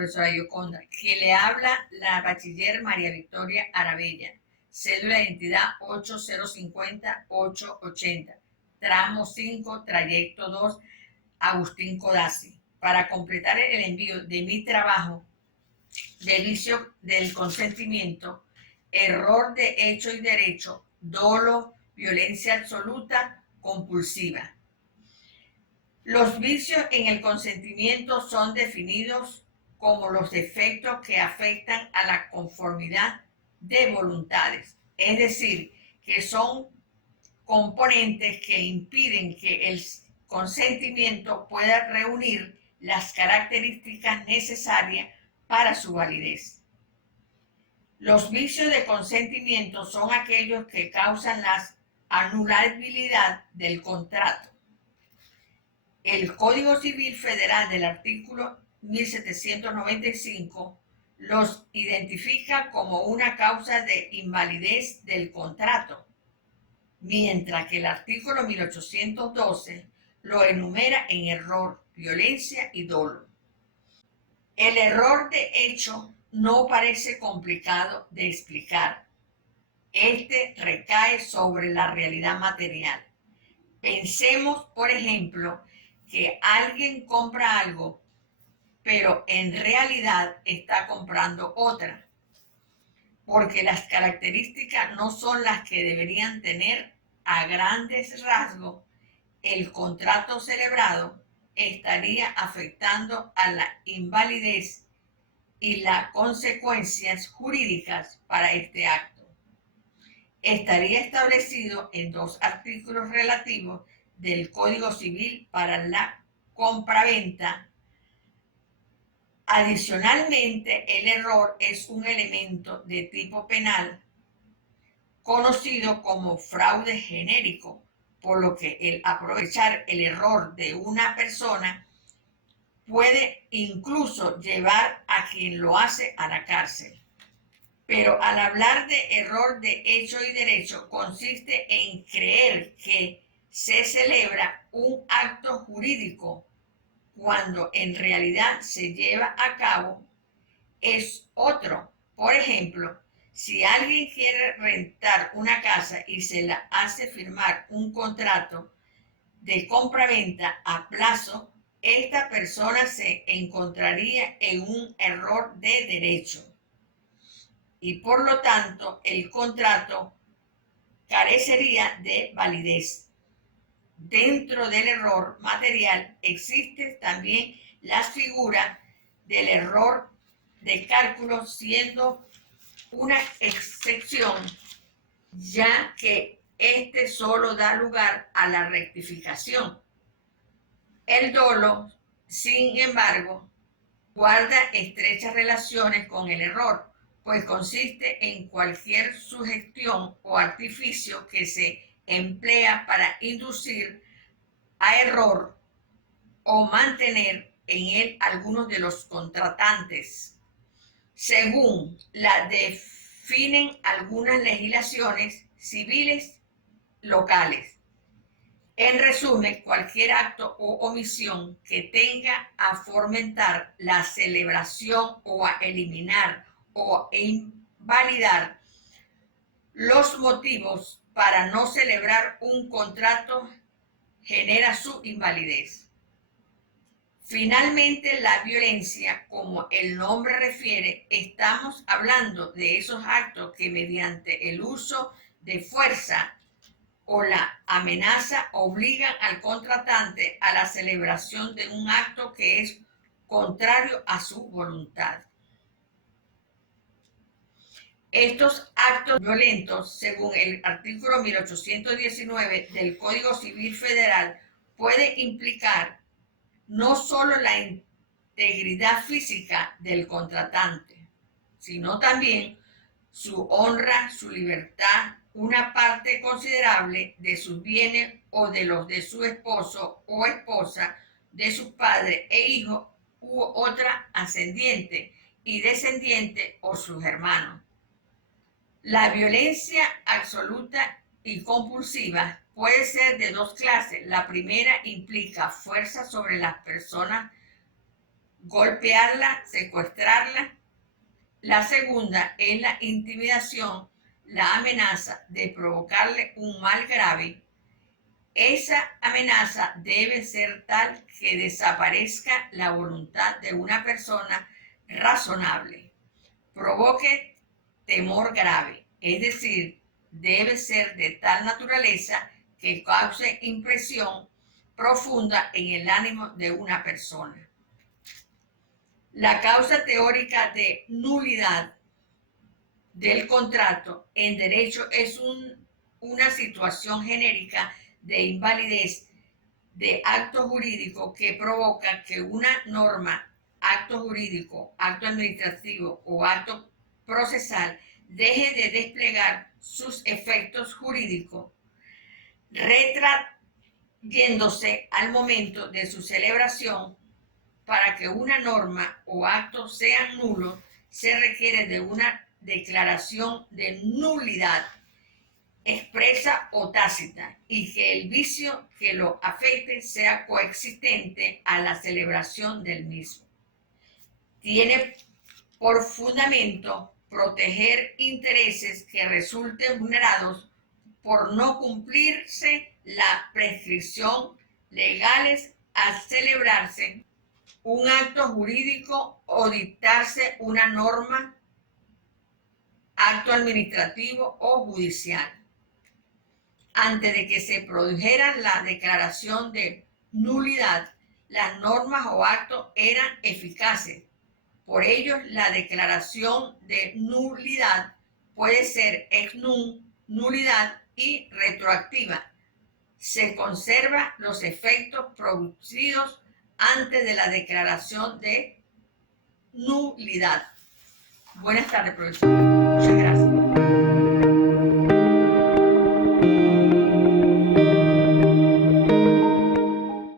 profesora Yoconda, que le habla la bachiller María Victoria Arabella, cédula de identidad 8050880, tramo 5, trayecto 2, Agustín Codazzi, para completar el envío de mi trabajo de vicio del consentimiento, error de hecho y derecho, dolo, violencia absoluta, compulsiva. Los vicios en el consentimiento son definidos como los defectos que afectan a la conformidad de voluntades, es decir, que son componentes que impiden que el consentimiento pueda reunir las características necesarias para su validez. Los vicios de consentimiento son aquellos que causan la anulabilidad del contrato. El Código Civil Federal del artículo 1795 los identifica como una causa de invalidez del contrato, mientras que el artículo 1812 lo enumera en error, violencia y dolo. El error de hecho no parece complicado de explicar. Este recae sobre la realidad material. Pensemos, por ejemplo, que alguien compra algo, pero en realidad está comprando otra, porque las características no son las que deberían tener. A grandes rasgos, el contrato celebrado estaría afectando a la invalidez y las consecuencias jurídicas para este acto. Estaría establecido en 2 artículos relativos del Código Civil para la compraventa. Adicionalmente, el error es un elemento de tipo penal conocido como fraude genérico, por lo que el aprovechar el error de una persona puede incluso llevar a quien lo hace a la cárcel. Pero al hablar de error de hecho y derecho, consiste en creer que se celebra un acto jurídico cuando en realidad se lleva a cabo es otro. Por ejemplo, si alguien quiere rentar una casa y se la hace firmar un contrato de compraventa a plazo, esta persona se encontraría en un error de derecho y por lo tanto el contrato carecería de validez. Dentro del error material existe también la figura del error de cálculo, siendo una excepción, ya que este solo da lugar a la rectificación. El dolo, sin embargo, guarda estrechas relaciones con el error, pues consiste en cualquier sugestión o artificio que se emplea para inducir a error o mantener en él algunos de los contratantes, según la definen algunas legislaciones civiles locales. En resumen, cualquier acto o omisión que tenga a fomentar la celebración o a eliminar o invalidar los motivos para no celebrar un contrato genera su invalidez. Finalmente, la violencia, como el nombre refiere, estamos hablando de esos actos que mediante el uso de fuerza o la amenaza obligan al contratante a la celebración de un acto que es contrario a su voluntad. Estos actos violentos, según el artículo 1819 del Código Civil Federal, pueden implicar no solo la integridad física del contratante, sino también su honra, su libertad, una parte considerable de sus bienes o de los de su esposo o esposa, de sus padres e hijos u otra ascendiente y descendiente o sus hermanos. La violencia absoluta y compulsiva puede ser de 2 clases. La primera implica fuerza sobre las personas golpearla, secuestrarla. La segunda es la intimidación, la amenaza de provocarle un mal grave. Esa amenaza debe ser tal que desaparezca la voluntad de una persona razonable. Provoque temor grave, es decir, debe ser de tal naturaleza que cause impresión profunda en el ánimo de una persona. La causa teórica de nulidad del contrato en derecho es una situación genérica de invalidez de acto jurídico que provoca que una norma, acto jurídico, acto administrativo o acto procesal deje de desplegar sus efectos jurídicos, retrayéndose al momento de su celebración. Para que una norma o acto sean nulos, se requiere de una declaración de nulidad expresa o tácita y que el vicio que lo afecte sea coexistente a la celebración del mismo. Tiene por fundamento proteger intereses que resulten vulnerados por no cumplirse la prescripción legales al celebrarse un acto jurídico o dictarse una norma, acto administrativo o judicial. Antes de que se produjera la declaración de nulidad, las normas o actos eran eficaces. Por ello, la declaración de nulidad puede ser ex nulidad y retroactiva. Se conservan los efectos producidos antes de la declaración de nulidad. Buenas tardes, profesor. Muchas gracias.